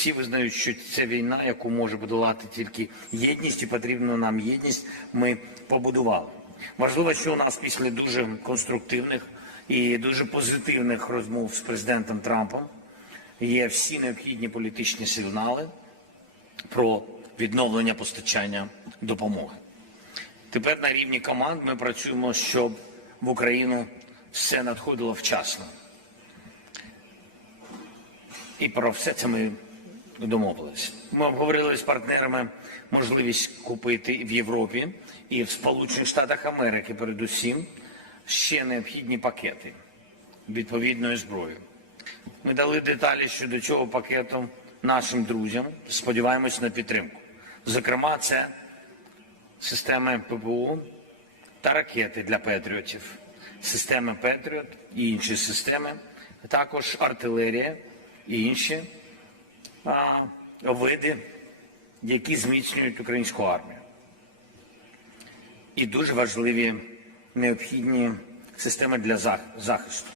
всі визнають, що це війна, яку може подолати тільки єдність, і потрібна нам єдність. Ми побудували. Важливо, що у нас після дуже конструктивних і дуже позитивних розмов з президентом Трампом є всі необхідні політичні сигнали про відновлення постачання допомоги. Тепер на рівні команд ми працюємо, щоб в Україну все надходило вчасно. І про все це ми домовилися. Ми обговорили з партнерами можливість купити в Європі і в Сполучених Штатах Америки, передусім, ще необхідні пакети відповідної зброї. Ми дали деталі щодо цього пакету нашим друзям. Сподіваємось на підтримку. Зокрема, це системи ППО та ракети для Петріотів, системи Петріот і інші системи, а також артилерія і інші види, які зміцнюють українську армію. І дуже важливі необхідні системи для зах- захисту.